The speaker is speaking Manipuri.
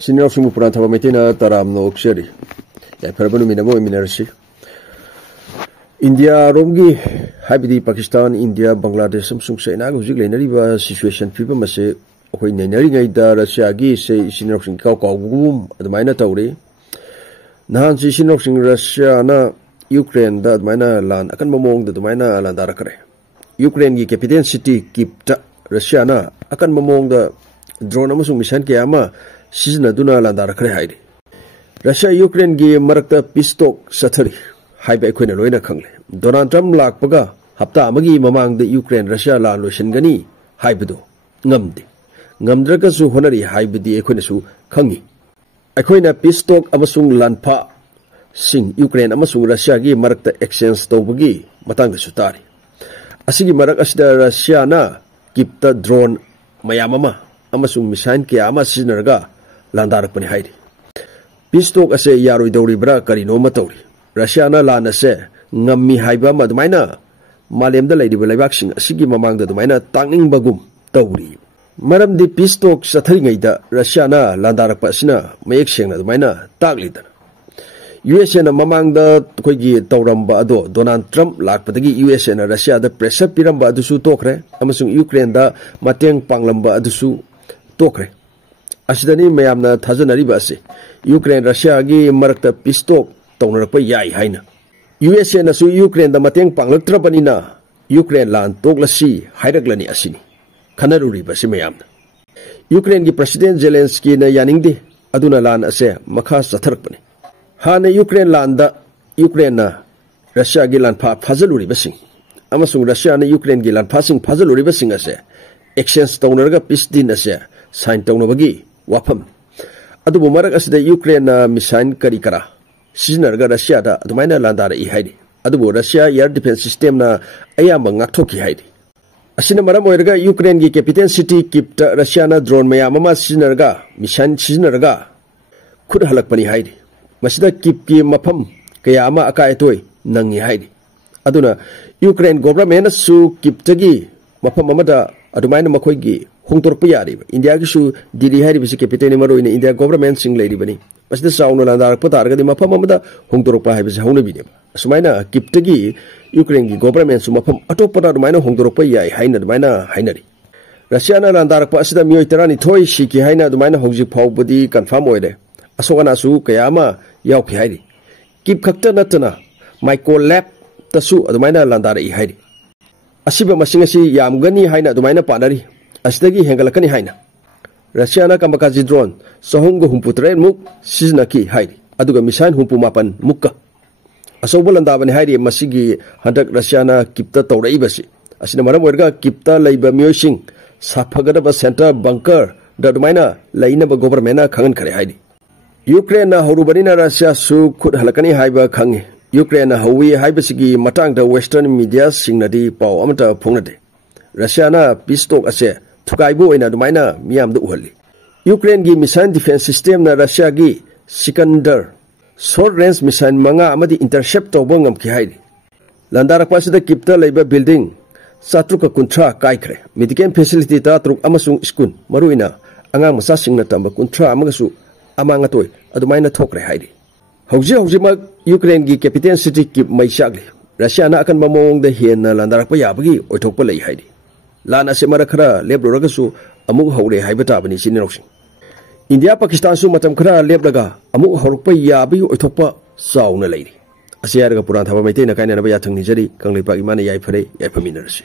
Senior Sumu Purantha Metina Taram no Oxeri. Yaperabanu Minamo Minarsi. India Romgi, Habidi Pakistan, India, Bangladesh, Samsung Sena, Ziglenariva situation people must say, when Naringa, Russia, say, Senior Kau, the minor Tauri. Nancy Senior Russia, Ukraine, that minor land, akan mamong the minor land Arakare. Ukraine, capital city, keep Russia, akan mamong the drone amasung mission Kiama. Season Duna Landar Krehide. Russia Ukraine gi Marakta Pistok Satari, Hype Equinoina Kangle. Donald Trump Lak Paga, Hapta Magi Mamang the Ukraine Russia La Lushengani, Hybedo, Ngamdi. Ngamdrakasu Honori Hybe the Equinisu, Kangi. Equina Pistok Amasung Lanpa, Sing Ukraine Amasung Russia gi Marakta Exchange Tobagi, Matang the Sutari. Asigi Marakasda Russia na, keep the drone Mayamama, Amasung Misan Kiama Sinarga. Landarak pani haidi. Pistok ase yaroi dauri bra kari no matauri. Russia na lana se ngammi haiba madmaina malem da lady belabaksing asigi mamang da dumaina tanging bagum tauri. Maram di pistok sathari ngai da Russia na landarak pa sina mayek seng na dumaina tagli da. USA na mamang da koigi tauramba ado Donald Trump lakpatagi USA na Russia da pressure piramba adusu tokre amasung Ukraine da mateng panglamba adusu tokre. Asidani mayamna Thajanari Basi, Ukraine Russia gi Marakta Pistok, Tonerpa Yai Haina. USA na su Ukraine the Mateng Panglatrabanina, Ukraine land Toglasi, Haidaglani Asini. Kanaruri Basi mayamna. Ukraine gi President Zelensky na Yaningdi, Aduna land ase, Maka Satarpani. Hana Ukraine landa, Ukraine na Russia gi land pa Pazaluri Basing. Amasung Russia na Ukraine gi land passing Pazaluri Basing ase. Exchange Tonerga Pistin ase, sign Tonobagi. Wapam. Adubu marak asida Ukraine na misain karikara. Sizinarga Russia da adumaina landara I haidi. Adubu Russia air defense system na ayamba ngaktoki haidi. Asina maram oirga Ukraine gi capital city kipta Russia na drone mayamama sizinarga misain sizinarga khud halakpani haidi. Masida kipki mapam kayama akaitoi nangi haidi. Aduna Ukraine government su kiptagi mapam amada adumaina makoigi Hongtor Payari, India Kishu, Didi Haribisi Captain Maro in India government sing lady bani. As the sound of Patarga, the Mapamada, Hongtor Pahibis Honabidi. Sumaina, Kiptagi, Ukraine government, Sumapam, Atopata, Mina, Hongtor Paya, Haina, Mina, Hainari. Russiana and Dark Pasida Muiterani Toy, Shiki, Haina, the Mina Hoji Pau, confirm oide. Asoganasu, Kayama, Yauki Haidi. Keep Kakta Natana, Michael Lap, Tasu, the Mina Landari Haidi. Asiba Masingasi, Yamgani, Haina, the Mina Padari. Asdagi hengalakani haina. Russia na kamakazi drone sahungo humputre muk siznaki haidi. Aduga misain humpu mapan mukka. Asobolanda haidi masigi handak Russia na kipta taurai basi. Asina maram werga kipta laiba miyosing sapagada ba center bunker dadumaina laina ba government na kangan kare haidi. Ukraine na horubani na Russia su khud halakani haiba khangi. Ukraine na hawi haibasigi matang da western media singnadi pau amata phongnade. Russia na pistok ase Tukaibo in Adumaina, Miam the Uhali. Ukraine gi missile defense system na Russia gi Sikander. Short range missile manga amadi intercept of Bongam Kihaidi. Landara Pasida Kipta Labor Building, Satruka Kuntra Kaikre, Medican facility Tatruk Amasung Skun, Maruina, Anga Masasing Natamba Kuntra Amagasu, Amangatoi, Adumaina Tokre Haidi. Hojima Ukraine gi capital city keep my shagli. Russia na akan mamong the Hien Landara Payabagi or Topala Haidi. Lana Semarakara, Lebro Ragasu, Amu Hore Hibatabani Sinroxing. India Pakistan su matam kara Lebraga, Amu Horpa Yabi or Topa, Sauna lady. Asiaga Puranta Maitena Kaina Bayatang Nijari, Kanglipa Imani Yapare, Yapaminers.